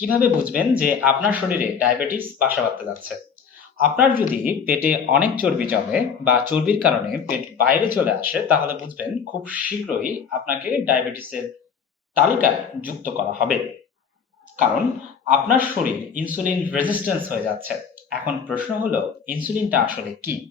কীভাবে বুঝবেন যে আপনার শরীরে ডায়াবেটিস বাসা বাঁধতে যাচ্ছে? আপনার যদি পেটে অনেক চর্বি জমে বা চর্বির কারণে পেট বাইরে চলে আসে, তাহলে বুঝবেন খুব শীঘ্রই আপনাকে ডায়াবেটিসের তালিকায় যুক্ত করা হবে। কারণ আপনার শরীর ইনসুলিন রেজিস্ট্যান্স হয়ে যাচ্ছে। এখন প্রশ্ন হলো ইনসুলিনটা আসলে কি?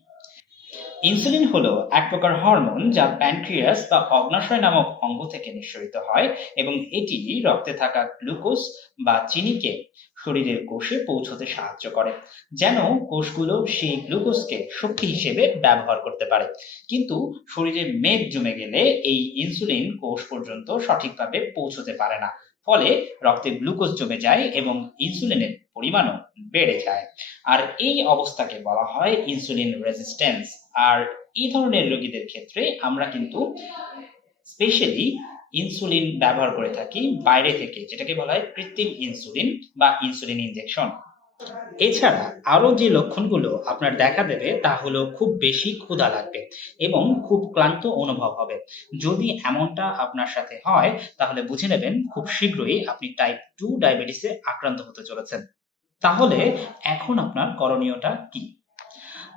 ইনসুলিন হলো এক প্রকার হরমোন যা প্যানক্রিয়াস বা অগ্নাশয় নামক অঙ্গ থেকে নিঃসরিত হয় এবং এটি রক্তে থাকা গ্লুকোজ বা চিনিকে শরীরের কোষে পৌঁছতে সাহায্য করে, যেন কোষগুলো সেই গ্লুকোজকে শক্তি হিসেবে ব্যবহার করতে পারে। কিন্তু শরীরে মেদ জমে গেলে এই ইনসুলিন কোষ পর্যন্ত সঠিকভাবে পৌঁছতে পারে না। ফলে রক্তে গ্লুকোজ জমে যায় এবং ইনসুলিনের পরিমাণও বেড়ে যায়। আর এই অবস্থাকে বলা হয় ইনসুলিন রেজিস্ট্যান্স। আর এই ধরনের রোগীদের ক্ষেত্রে আমরা কিন্তু স্পেশালি ইনসুলিন ব্যবহার করে থাকি বাইরে থেকে, যেটাকে বলা হয় কৃত্রিম ইনসুলিন বা ইনসুলিন ইনজেকশন। এছাড়া আরও যে লক্ষণগুলো আপনার দেখা দেবে, তা হলো খুব বেশি ক্ষুধা লাগবে এবং খুব ক্লান্ত অনুভব হবে। যদি এমনটা আপনার সাথে হয়, তাহলে বুঝে নেবেন খুব শীঘ্রই আপনি টাইপ টু ডায়াবেটিসে আক্রান্ত হতে চলেছেন। তাহলে এখন আপনার করণীয়টা কি?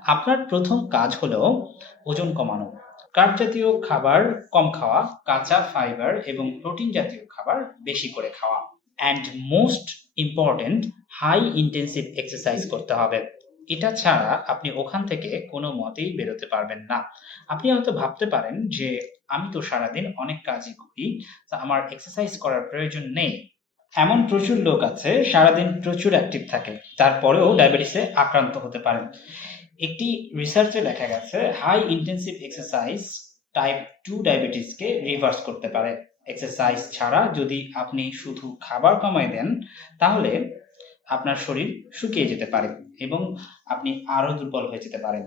আপনার প্রথম কাজ হলো ওজন কমানো। কার্ব জাতীয় খাবার কম খাওয়া? কাঁচা ফাইবার এবং প্রোটিন জাতীয় খাবার বেশি করে খাওয়া। And most important high intensive exercise করতে হবে। এটা ছাড়া আপনি ওখান থেকে কোনো মতেই বেরোতে পারবেন না। আপনি হয়তো ভাবতে পারেন যে, আমি তো সারাদিন অনেক কাজই করি আমার এক্সারসাইজ করার প্রয়োজন নেই। এমন প্রচুর লোক আছে, সারাদিন প্রচুর অ্যাক্টিভ থাকে। তারপরেও ডায়াবেটিসে আক্রান্ত হতে পারেন। একটি রিসার্চে দেখা গেছে high intensive exercise type two ডায়াবেটিসকে reverse করতে পারে। এক্সারসাইজ ছাড়া যদি আপনি শুধু খাবার কমায় দেন, তাহলে আপনার শরীর শুকিয়ে যেতে পারে এবং আপনি আরও দুর্বল হয়ে যেতে পারেন।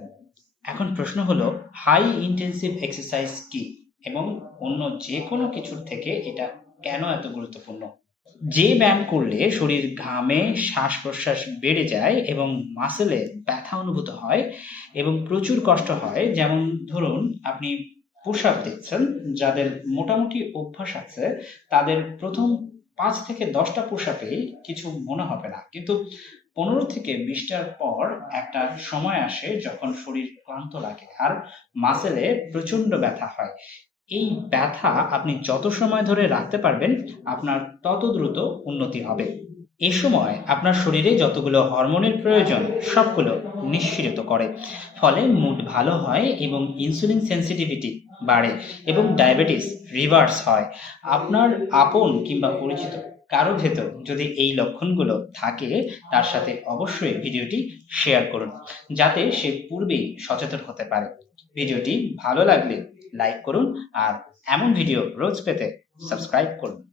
এখন প্রশ্ন হলো হাই ইন্টেন্সিভ এক্সারসাইজ কি এবং অন্য যে কোনো কিছুর থেকে এটা কেন এত গুরুত্বপূর্ণ? যে ব্যায়াম করলে শরীর ঘামে শ্বাস প্রশ্বাস বেড়ে যায় এবং মাসেলে ব্যথা অনুভূত হয় এবং প্রচুর কষ্ট হয়। যেমন ধরুন, আপনি পুশ আপ দিচ্ছেন যাদের মোটামুটি অভ্যাস আছে, তাদের প্রথম পাঁচ থেকে দশটা পুশ আপেই কিছু মনে হবে না। কিন্তু পনেরো থেকে বিশটার পর একটা সময় আসে যখন শরীর ক্লান্ত লাগে আর মাসেলে প্রচণ্ড ব্যথা হয়। এই ব্যথা আপনি যত সময় ধরে রাখতে পারবেন, আপনার তত দ্রুত উন্নতি হবে। এ সময় আপনার শরীরে যতগুলো হরমোনের প্রয়োজন, সবগুলো নিঃসৃত করে। ফলে মুড ভালো হয় এবং ইনসুলিন সেন্সিটিভিটি বাড়ে এবং ডায়াবেটিস রিভার্স হয়। আপনার আপন কিংবা পরিচিত কারও ভেতর যদি এই লক্ষণগুলো থাকে, তার সাথে অবশ্যই ভিডিওটি শেয়ার করুন, যাতে সে পূর্বেই সচেতন হতে পারে। ভিডিওটি ভালো লাগলে লাইক করুন আর এমন ভিডিও রোজ পেতে সাবস্ক্রাইব করুন।